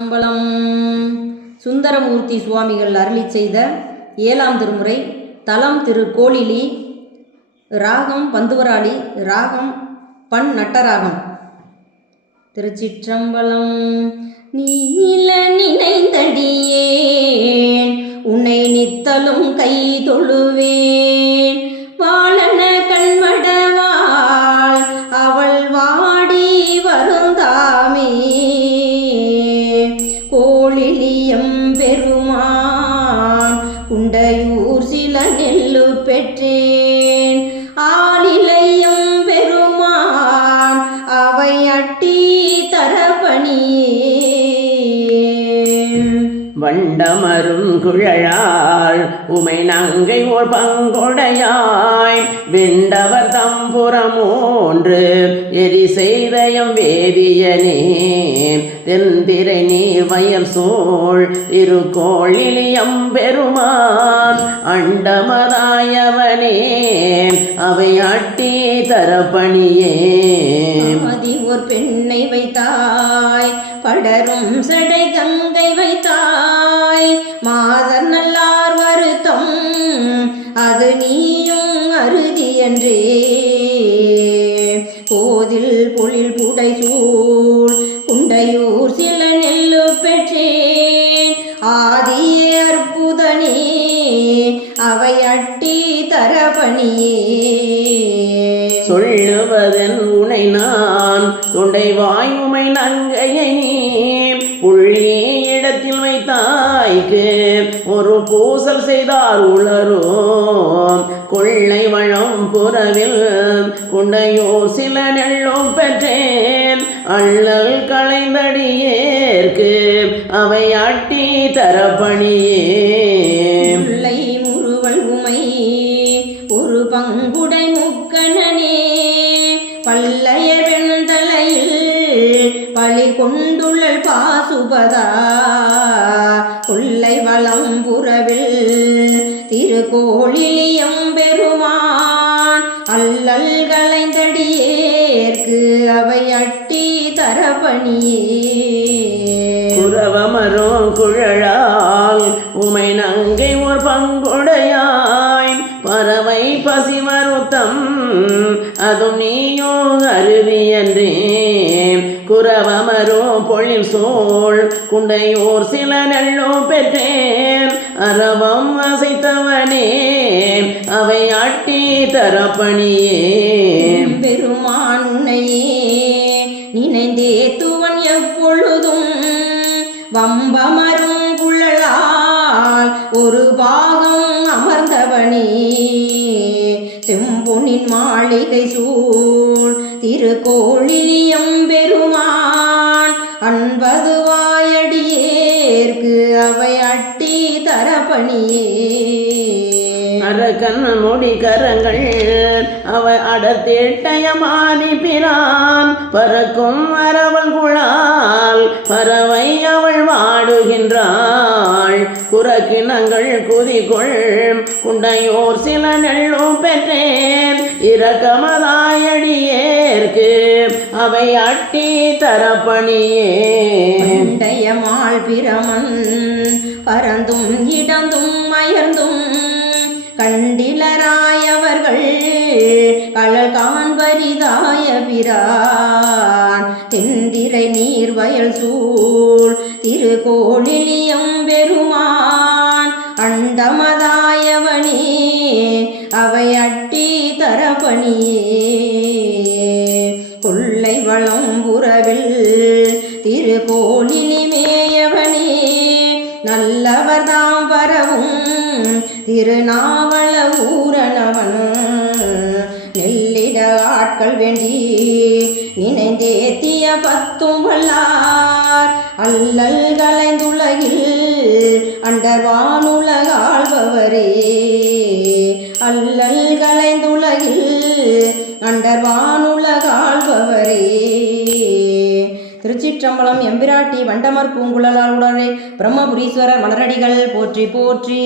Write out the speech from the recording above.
அம்பலம் சுந்தரமூர்த்தி சுவாமிகள் அருளி செய்த ஏழாம் திருமுறை தலம் திரு கோலிலி ராகம் பந்துவராளி ராகம் பண் நட்டராகம். திருச்சிற்றம்பலம் நீல நினைந்தடியேன் உன்னை நித்தலும் கை தொழுவேன். கோழிலியம் பெருமான் குண்டையூர் சில நெல்லு பெற்றேன். ஆளிலையும் பெருமான் அவை அட்டி தரபணியே வண்டமரும் குழலாள் உமை நங்கை ஓர் பங்கொடையாய் விண்டவர் தம்புறமூன்று எரி செய்தயம் வேதியனே. தெந்திரை நீர் வயல் சூழ் திருக்கோழிலியம் பெருமான் அண்டமராயவனே. அவை அட்டி தரப்பணியே. மதி ஒரு பெண்ணை வைத்தாய் படரும் சடை கங்கை வைத்தாய். மாதர் நல்லார் வருத்தம் அது நீயும் அருதி என்றே. கோதில் பொழில் புடை சூழ் குண்டையூர் சில நெல்லு பெற்றேன். ஆதிய அற்புதனே அவை அட்டி தரபணியே. சொல்லுவதன் உனை நான் தொண்டை வாயுமை நங்கையை உள்ளே இடத்தில் வைத்தாய்க்கு ஒரு பூசல் செய்தார் உளரும். கொள்ளை வளம் புறவில் குண்டையோ சில நெல்லும் பெற்றேன். அள்ளல் களைந்தடியேற்கு அவை அட்டி தரப்பணியே முல்லை முறுவல் உமை ஒரு பங்குடை முக்கணனே. பல்லைய வெண்தலையில் பழி கொண்டுள்ள பாசுபதா. கொள்ளை வளம்பு கோழிலியம் பெருமான் அல்லல் கலைந்தடியேற்கு அவை அட்டி தரபணியே குரவமரும் குழலால் உமை நங்கை ஒரு பங்குடையாய். பறவை பசி மருத்தம் அதுவும் நீயோ அருவி என்றே குரவமரும் பொழில் சோழ் குண்டையோர் சில நல்லோ பெற்றேன். அறவம் அசைத்தவனே அவை ஆட்டி தரப்பணியே பெருமான் உன்னையே நினைந்தே துவன் எப்பொழுதும். வம்பமரும் குழலால் ஒரு பாகம் அமர்ந்தவனே. செம்பொனின் மாளிகை சூழ் திருக்கோழிலியம் பெருமான். அன்பதுவா பணியே அரக்கன் முடி கரங்கள் அவ அடத்தேட்டயமானி பிரான். பறக்கும் அரவல் குழால் பறவை அவள் வாடுகின்றாள். குறக்கிணங்கள் குதிகொள் குண்டையோர் சில நெல்லும் பெற்றேன். இரக்கமதாயடியேற்கு அவை அட்டி தரப்பணியே. பண்டையமாள் பிரமன் பறந்தும் இடந்தும் அயர்ந்தும் கண்டிலராயவர்கள் கழல் காண்பரிதாய பிரான். தெந்திரை நீர் வயல் சூழ் திருக்கோளிலியம் கொள்ளை வளம் உறவில் திருக்கோளிலி மேயவனே நல்லவர்தாம் வரவும் திருநாவல ஊரணவன். நெல்லிட ஆட்கள் வேண்டி நினைந்தேத்திய பத்தும் வல்லார் அல்லல் கலைந்துலகில் அண்டர்வானுலக ஆள்பவரே அல்லல் கலைந்துலகில் அண்டர்வானுலக ஆள்பவரே திருச்சிற்றம்பலம் எம்பிராட்டி வண்டமர் பூங்குழலாளுடனே பிரம்மபுரீஸ்வரர் மலரடிகள் போற்றி போற்றி.